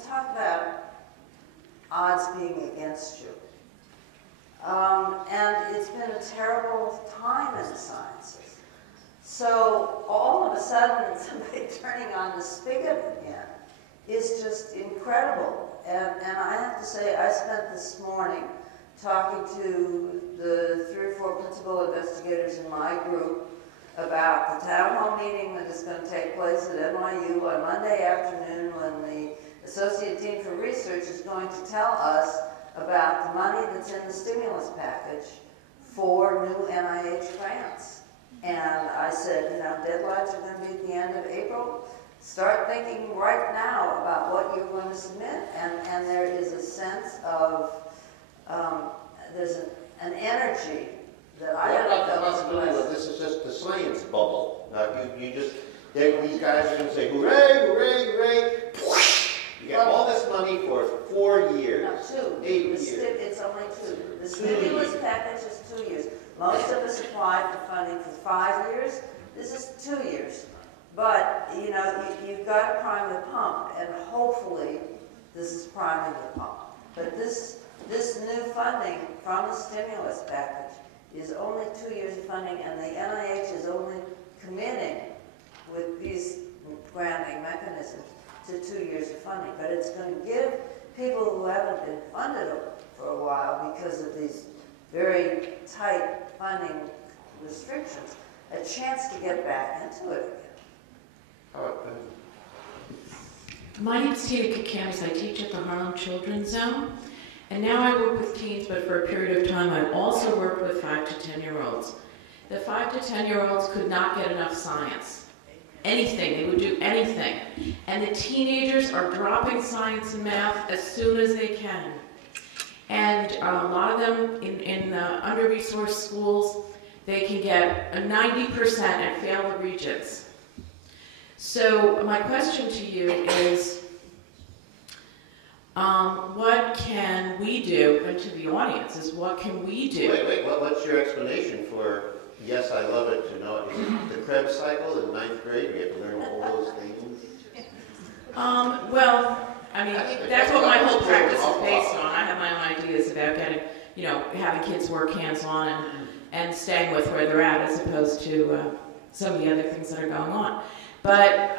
Talk about odds being against you. And it's been a terrible time in the sciences. So all of a sudden, somebody turning on the spigot again is just incredible. And I have to say, I spent this morning talking to the 3 or 4 principal investigators in my group about the Townhall meeting that is going to take place at NYU on Monday afternoon when the Associate Dean for Research is going to tell us about the money that's in the stimulus package for new NIH grants. And I said, deadlines are going to be at the end of April. Start thinking right now about what you're going to submit, and there is a sense of, there's an energy that I don't know. What about the possibility that this is just the science bubble? These guys are going to say, hooray, hooray, hooray. You get all this money for 4 years. No, 2. 8 years. It's only 2. The stimulus package is 2 years. Most of us apply for funding for 5 years. This is 2 years. But, you've got to prime the pump, and hopefully this is priming the pump. But this new funding from the stimulus package is only 2 years of funding, and the NIH is only committing with these granting mechanisms to 2 years of funding. But it's going to give people who haven't been funded for a while because of these very tight funding restrictions a chance to get back into it again. My name is Tina Kakamis. I teach at the Harlem Children's Zone. And now I work with teens, but for a period of time I've also worked with 5 to 10-year-olds. The 5 to 10-year-olds could not get enough science. Anything, they would do anything. And the teenagers are dropping science and math as soon as they can. And a lot of them in under-resourced schools, they can get a 90% and fail the Regents. So my question to you is, what can we do, and to the audience, is what can we do? Wait, what's your explanation for, yes, I love it to know it? Is it the Krebs cycle in 9th grade? We have to learn all those things? That's what my whole practice is based on. I have my own ideas about getting, having kids work hands-on and staying with where they're at as opposed to some of the other things that are going on. But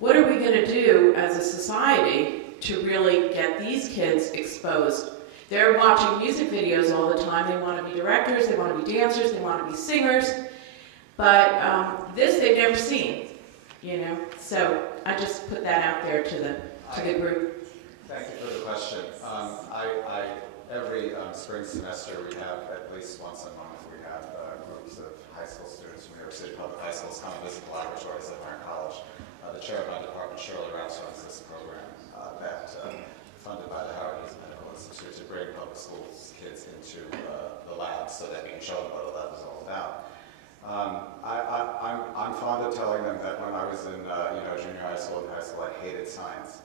what are we going to do as a society to really get these kids exposed? They're watching music videos all the time. They want to be directors, they want to be dancers, they want to be singers. But this they've never seen, So I just put that out there to the group. Thank you for the question. Every spring semester we have at least once a month we have groups of high school students from New York City Public High Schools come and visit the laboratories at Iron College. the chair of my department, Shirley Rouse, runs this program that funded by the Howard Hughes Medical Institute to bring public schools kids into the lab so that we can show them what a lab is all about. I'm fond of telling them that when I was in junior high school and high school, I hated science.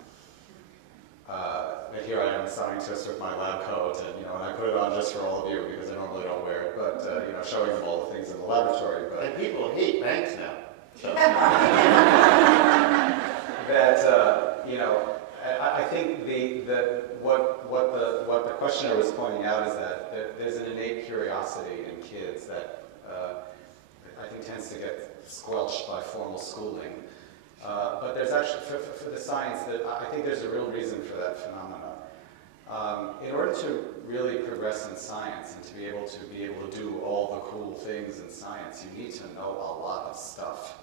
And here I am, a scientist with my lab coat, and and I put it on just for all of you because I normally don't wear it, but showing them all the things in the laboratory. But and people hate banks now. So. I think what the questioner was pointing out is that there's an innate curiosity in kids that I think tends to get squelched by formal schooling. But there's actually, for the science, that I think there's a real reason for that phenomenon. In order to really progress in science and to be able to do all the cool things in science, you need to know a lot of stuff.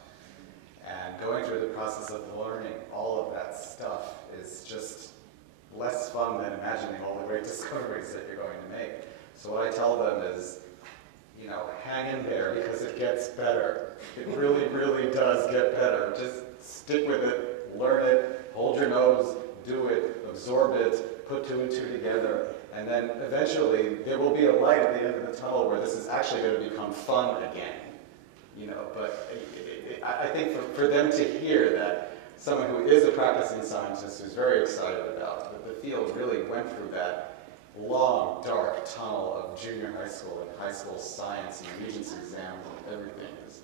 And going through the process of learning all of that stuff is just less fun than imagining all the great discoveries that you're going to make. So what I tell them is, hang in there because it gets better. It really, really does get better. Just stick with it, learn it, hold your nose, do it, absorb it, put two and two together, and then eventually there will be a light at the end of the tunnel where this is actually going to become fun again. But I think for them to hear that someone who is a practicing scientist who's very excited about that the field really went through that long, dark tunnel of junior high school and high school science and regents exams and everything is,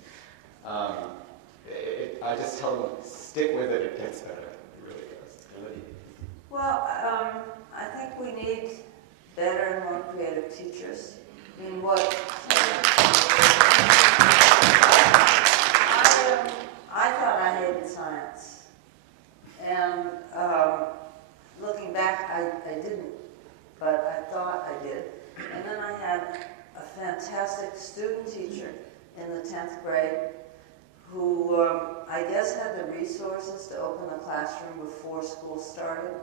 I just tell them, stick with it, it gets better. It really does. Well, I think we need better and more creative teachers. I mean, I thought I hated science. And looking back, I didn't, but I thought I did. And then I had a fantastic student teacher in the 10th grade who I guess had the resources to open the classroom before school started.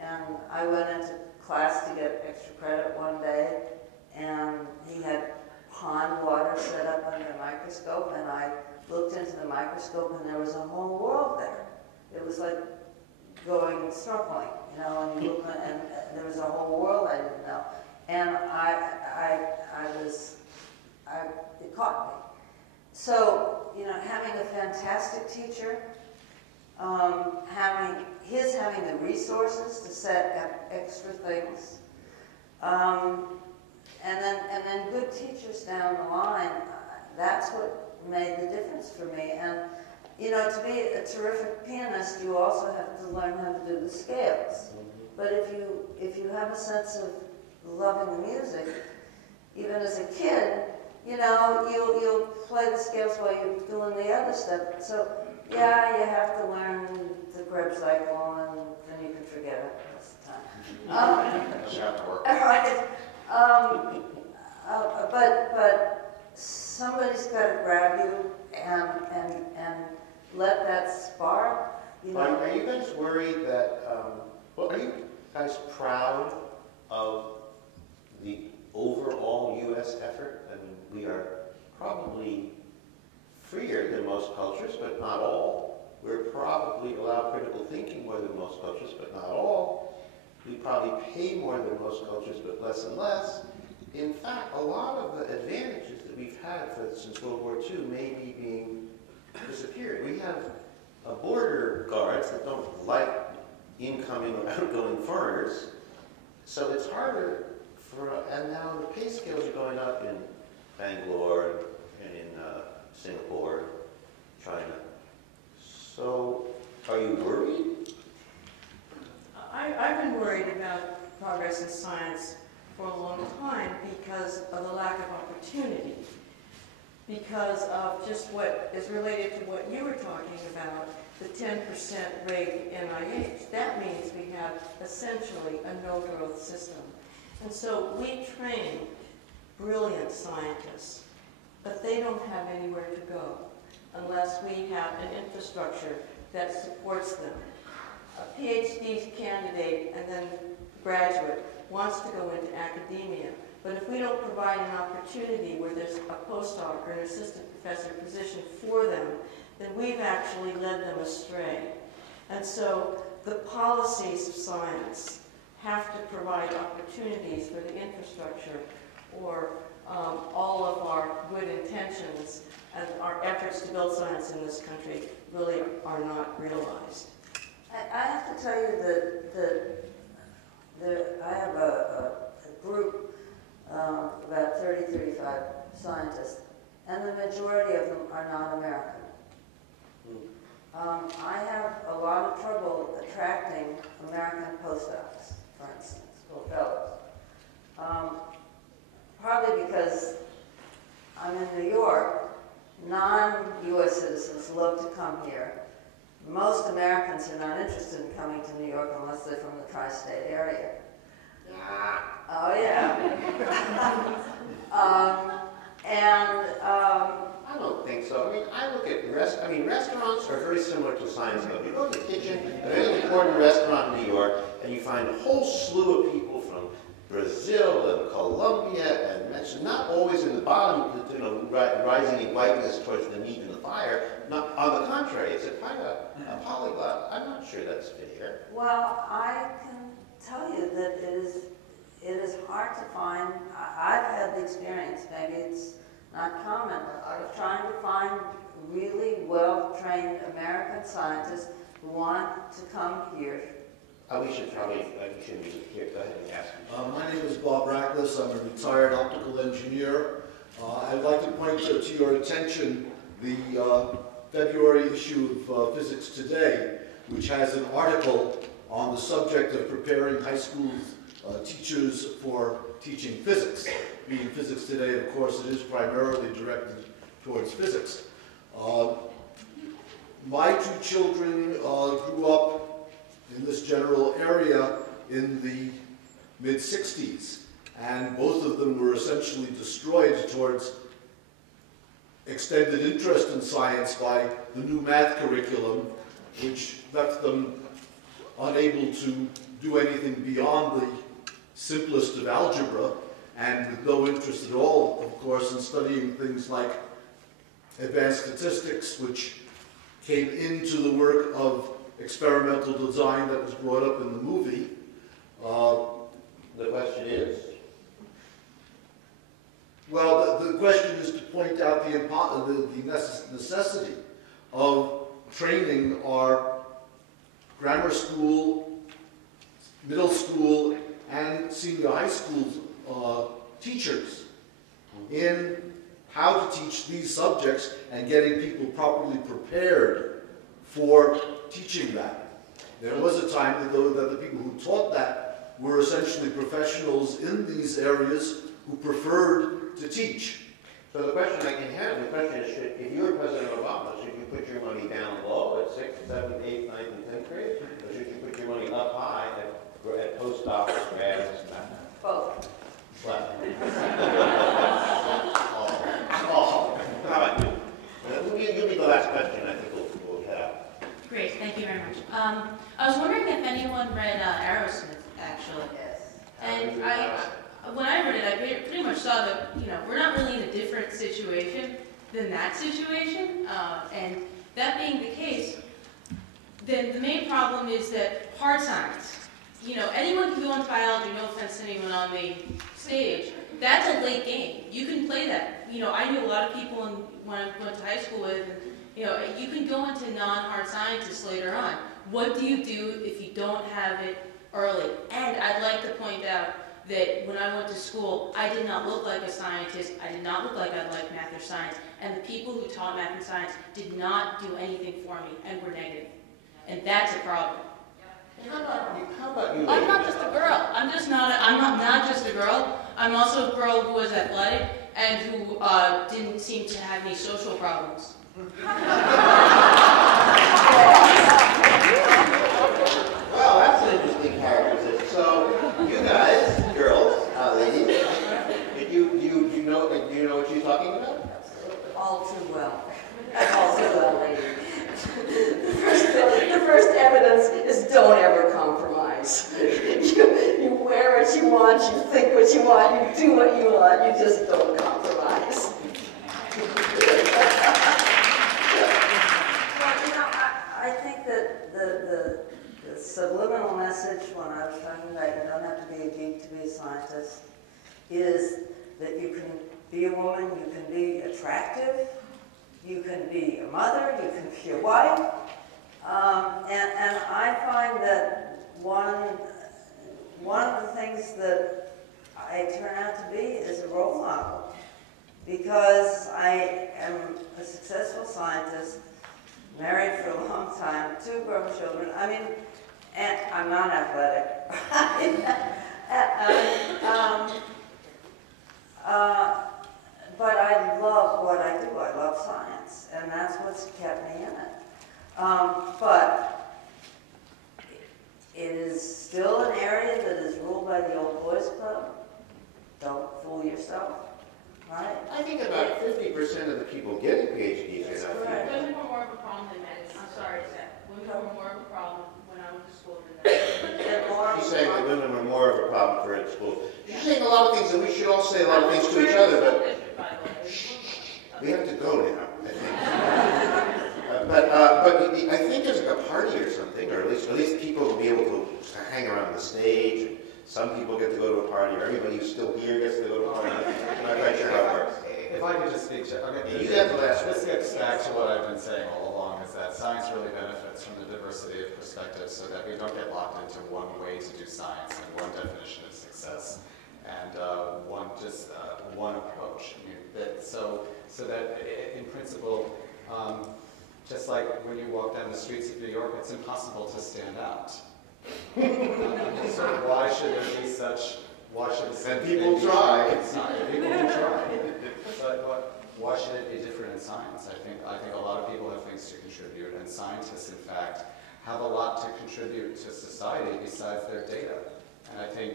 And I went into class to get extra credit one day, and he had pond water set up under a microscope, and I looked into the microscope and there was a whole world there. It was like going snorkeling, and you look and there was a whole world I didn't know. And it caught me. So, having a fantastic teacher, having the resources to set up extra things, and then good teachers down the line, that's what made the difference for me. And to be a terrific pianist, you also have to learn how to do the scales. But if you have a sense of loving the music, even as a kid, you'll play the scales while you're doing the other stuff. So yeah, you have to learn the Krebs cycle, and then you can forget it most of the time. But somebody's got to grab you and let that spark. Are you guys worried that? Are you guys proud of the overall U.S. effort? I mean, we are probably freer than most cultures, but not all. We're probably allow critical thinking more than most cultures, but not all. We probably pay more than most cultures, but less and less. In fact, a lot of the advantages that we've had since World War II may be being disappeared. We have border guards that don't like incoming or outgoing foreigners, so it's harder and now the pay scales are going up in Bangalore and in Singapore, China. So, are you worried? I've been worried about progress in science for a long time because of the lack of opportunity, because of just what is related to what you were talking about, the 10% rate NIH. That means we have essentially a no-growth system. And so we train brilliant scientists, but they don't have anywhere to go unless we have an infrastructure that supports them. A PhD candidate and then graduate wants to go into academia, but if we don't provide an opportunity where there's a postdoc or an assistant professor position for them, then we've actually led them astray. And so the policies of science have to provide opportunities for the infrastructure, or all of our good intentions and our efforts to build science in this country really are not realized. I have to tell you that I have a group of about 30, 35 scientists, and the majority of them are non-American. I have a lot of trouble attracting American postdocs, for instance, or fellows. Partly because I'm in New York, non-US citizens love to come here. Most Americans are not interested in coming to New York unless they're from the tri-state area. Oh yeah. I don't think so. I mean, I look at restaurants are very similar to science club. You go to the kitchen of any important restaurant in New York, and you find a whole slew of people from Brazil and Colombia and Mexico, not always in the bottom, rising in whiteness towards the meat and the fire. Not, on the contrary, it's a kind of a polyglot. I'm not sure that's fair. Well, I can tell you that it is hard to find. I've had the experience, maybe it's not common, of trying to find really well-trained American scientists who want to come here. We should probably, we shouldn't be here. Go ahead and ask me. My name is Bob Rackless. I'm a retired optical engineer. I'd like to point to your attention the February issue of Physics Today, which has an article on the subject of preparing high school teachers for teaching physics. Being Physics Today, of course, it is primarily directed towards physics. My two children grew up in this general area in the mid-60s, and both of them were essentially destroyed towards extended interest in science by the new math curriculum, which left them unable to do anything beyond the simplest of algebra, and with no interest at all, of course, in studying things like advanced statistics, which came into the work of experimental design that was brought up in the movie. The question is? Well, the question is to point out the necessity of training our grammar school, middle school, and senior high school teachers in how to teach these subjects and getting people properly prepared for teaching that. There was a time that the people who taught that were essentially professionals in these areas who preferred to teach. So the question I can have, the question is, if you were President Obama, should you put your money down low at 6th, 7th, 8th, 9th, and 10th grade? Or should you put your money up high at postdocs, grads, both? Well. How about you? You'll be the last question, I think we'll head out. Great, thank you very much. I was wondering if anyone read Aerosmith, actually. Yes. And when I read it, I pretty much saw that, we're not really in a different situation than that situation. And that being the case, then the main problem is that hard science, anyone can go into biology, no offense to anyone on the stage, that's a late game. You can play that. I knew a lot of people when I went to high school with, and, you can go into non-hard sciences later on. What do you do if you don't have it early? And I'd like to point out that when I went to school, I did not look like a scientist. I did not look like I liked math or science. And the people who taught math and science did not do anything for me and were negative. And that's a problem. How about you? I'm not just a girl. I'm not just a girl. I'm also a girl who was athletic and who didn't seem to have any social problems. Well, that's an interesting characteristic. So, you guys, girls, ladies, do you know what she's talking about? All too well. All too well, lady. The first evidence is don't ever compromise. You wear what you want, you think what you want, you do what you want, you just don't compromise. subliminal message when I was talking about you don't have to be a geek to be a scientist is that you can be a woman, you can be attractive, you can be a mother, you can be a wife. And I find that one of the things that I turn out to be is a role model, because I am a successful scientist, married for a long time, 2 grown children. I mean, and I'm not athletic. But I love what I do. I love science, and that's what's kept me in it. But it is still an area that is ruled by the old boys club. Don't fool yourself, right? I think about 50% of the people getting PhDs are not female. Women were more of a problem than men. I'm sorry to say. Women were more of a problem when I went to school than men. She's saying that women were more of a problem for her at school. She's saying a lot of things, and we should all say a lot of things to each other, but we have to go now, I think. But I think there's like a party or something, or at least people will be able to hang around the stage. And some people get to go to a party, or everybody who's still here gets to go to a party. I'm not quite sure how it works. If I could just speak to, okay, you have the last this gets back to what I've been saying all along, is that science really benefits from the diversity of perspectives, so that we don't get locked into one way to do science and one definition of success and one approach. I mean, so that in principle, just like when you walk down the streets of New York, it's impossible to stand out. So why should there be such? Why should people try? People will try. But why should it be different in science? I think a lot of people have things to contribute, and scientists, in fact, have a lot to contribute to society besides their data. And I think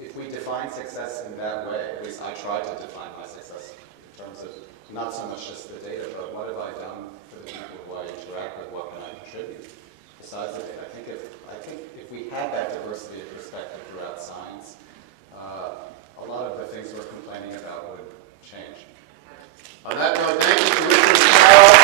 if we define success in that way, at least I try to define my success in terms of not so much just the data, but what have I done for the people who I interact with? What can I contribute besides the data? I think if we had that diversity of perspective throughout science, a lot of the things we're complaining about would change. On that note, thank you to Richard and Carole.